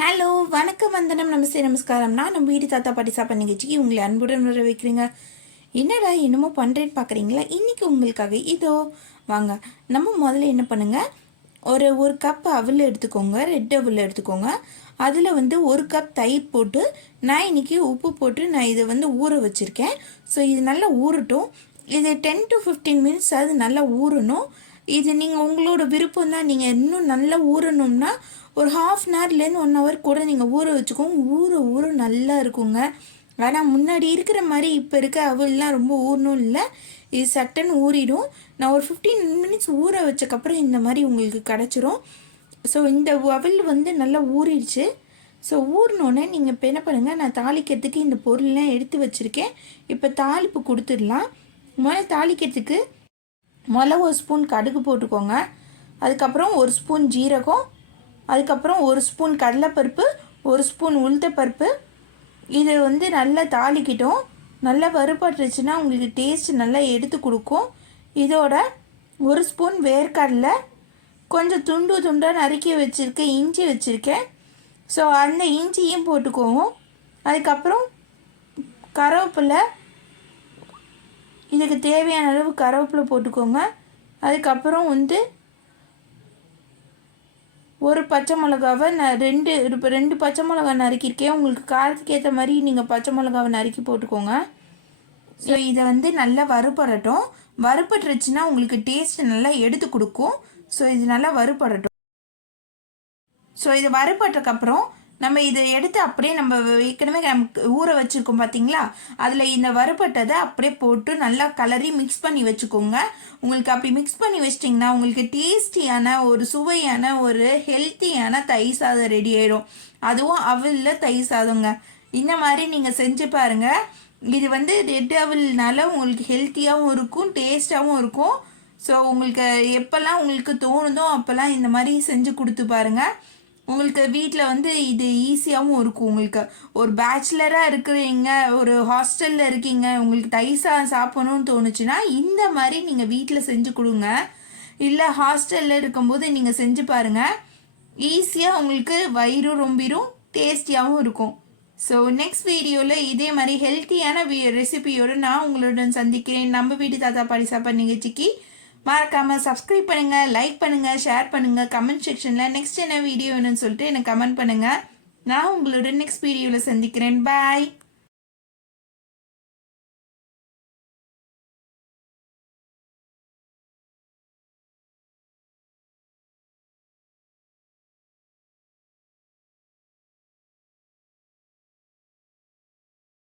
Hello வணக்கம் வந்தனம் நமஸ்தே நமஸ்காரம். நான் நம்ம வீடு தாத்தா பாட்டி சாப்பாடு நிகழ்ச்சிக்கு உங்களை அன்புடன் வர வைக்கிறீங்க. என்னடா என்னமோ பண்ணுறேன்னு பார்க்குறீங்களா? இன்றைக்கி உங்களுக்காக இதோ வாங்க. நம்ம முதல்ல என்ன பண்ணுங்கள், ஒரு கப் அவல் எடுத்துக்கோங்க, ரெட் அவல் எடுத்துக்கோங்க. அதில் ஒரு கப் தயிர் போட்டு நான் இன்றைக்கி உப்பு போட்டு நான் இதை ஊற வச்சுருக்கேன். ஸோ இது நல்லா ஊறட்டும். இது 10 to 15 மினிட்ஸ் அது நல்லா ஊறணும். இது நீங்கள் உங்களோட விருப்பம் தான். நீங்கள் இன்னும் நல்லா ஊறணும்னா ஒரு ½ அன் ஹவர் கூட நீங்கள் ஊற வச்சுக்கோங்க. ஊற நல்லா இருக்குங்க. ஆனால் முன்னாடி இருக்கிற மாதிரி இப்போ இருக்க அவல்லாம் ரொம்ப ஊறணும் இல்லை, இது சட்டுன்னு ஊறிடும். நான் ஒரு 15 மினிட்ஸ் ஊற வச்சக்கப்புறம் இந்த மாதிரி உங்களுக்கு கிடச்சிரும். ஸோ இந்த அவல் நல்லா ஊறிடுச்சு. ஸோ ஊறினோடனே நீங்கள் இப்போ என்ன பண்ணுங்கள், நான் தாளிக்கிறதுக்கு இந்த பொருள்லாம் எடுத்து வச்சுருக்கேன். இப்போ தாளிப்பு கொடுத்துடலாம். தாளிக்கிறதுக்கு ஒரு ஸ்பூன் கடுகு போட்டுக்கோங்க. அதுக்கப்புறம் ஒரு ஸ்பூன் ஜீரகம், அதுக்கப்புறம் ஒரு ஸ்பூன் கடலைப்பருப்பு, ஒரு ஸ்பூன் உளுத்தப்பருப்பு. இது நல்லா தாளிக்கிட்டோம். நல்லா வறுபட்டுருச்சுன்னா உங்களுக்கு டேஸ்ட் நல்லா எடுத்து கொடுக்கும். இதோட ஒரு ஸ்பூன் வேர்க்கடலை, கொஞ்சம் துண்டாக நறுக்கி வச்சுருக்கேன், இஞ்சி வச்சுருக்கேன். ஸோ அந்த இஞ்சியும் போட்டுக்குவோம். அதுக்கப்புறம் கருவேப்பிலை, இதுக்கு தேவையான அளவு கருவேப்பிலை போட்டுக்கோங்க. அதுக்கப்புறம் ஒரு பச்சை மிளகாவை நான் ரெண்டு பச்சை மிளகா நறுக்கியிருக்கேன். உங்களுக்கு காரத்துக்கு ஏற்ற மாதிரி நீங்கள் பச்சை மிளகாவை நறுக்கி போட்டுக்கோங்க. ஸோ இதை நல்லா வறுபடட்டும். வறுபட்டுருச்சுன்னா உங்களுக்கு டேஸ்ட் நல்லா எடுத்து கொடுக்கும். ஸோ இது நல்லா வறுபடட்டும். ஸோ இது வறுபட்டதுக்கப்புறம் நம்ம இதை எடுத்து அப்படியே நம்ம ஏற்கனவே நமக்கு ஊற வச்சுருக்கோம் பார்த்தீங்களா, அதில் இந்த வறுபட்டதை அப்படியே போட்டு நல்லா கலரி மிக்ஸ் பண்ணி வச்சுக்கோங்க. உங்களுக்கு அப்படி மிக்ஸ் பண்ணி வச்சிட்டிங்கன்னா உங்களுக்கு டேஸ்டியான ஒரு சுவையான ஒரு ஹெல்த்தியான தயிர் சாதம் ரெடி ஆயிடும். அதுவும் அவலில் தயிர் சாதங்க. இந்த மாதிரி நீங்கள் செஞ்சு பாருங்கள். இது ரெட் அவல்னால உங்களுக்கு ஹெல்த்தியாகவும் இருக்கும், டேஸ்ட்டாகவும் இருக்கும். ஸோ உங்களுக்கு எப்போல்லாம் உங்களுக்கு தோணுதோ அப்போல்லாம் இந்த மாதிரி செஞ்சு கொடுத்து பாருங்கள். உங்களுக்கு வீட்டில் இது ஈஸியாகவும் இருக்கும். உங்களுக்கு ஒரு பேச்சுலராக இருக்கிறீங்க, ஒரு ஹாஸ்டலில் இருக்கீங்க, உங்களுக்கு தயிர் சாதம் சாப்பிடணும்னு தோணுச்சுன்னா இந்த மாதிரி நீங்கள் வீட்டில் செஞ்சு கொடுங்க. இல்லை ஹாஸ்டலில் இருக்கும்போது நீங்கள் செஞ்சு பாருங்கள். ஈஸியாக உங்களுக்கு வயிறு ரொம்பிடும், டேஸ்டியாகவும் இருக்கும். ஸோ நெக்ஸ்ட் வீடியோவில் இதே மாதிரி ஹெல்த்தியான ரெசிபியோடு நான் உங்களுடன் சந்திக்கிறேன். நம்ம வீட்டு தாத்தா பாட்டி சாப்பாடு நிகழ்ச்சிக்கு மறக்காமல் சப்ஸ்கிரைப் பண்ணுங்கள், லைக் பண்ணுங்கள், ஷேர் பண்ணுங்கள். கமெண்ட் செக்ஷனில் நெக்ஸ்ட் என்ன வீடியோ வேணும்னு சொல்லிட்டு எனக்கு கமெண்ட் பண்ணுங்கள். நான் உங்களோட நெக்ஸ்ட் வீடியோவில் சந்திக்கிறேன். பாய்.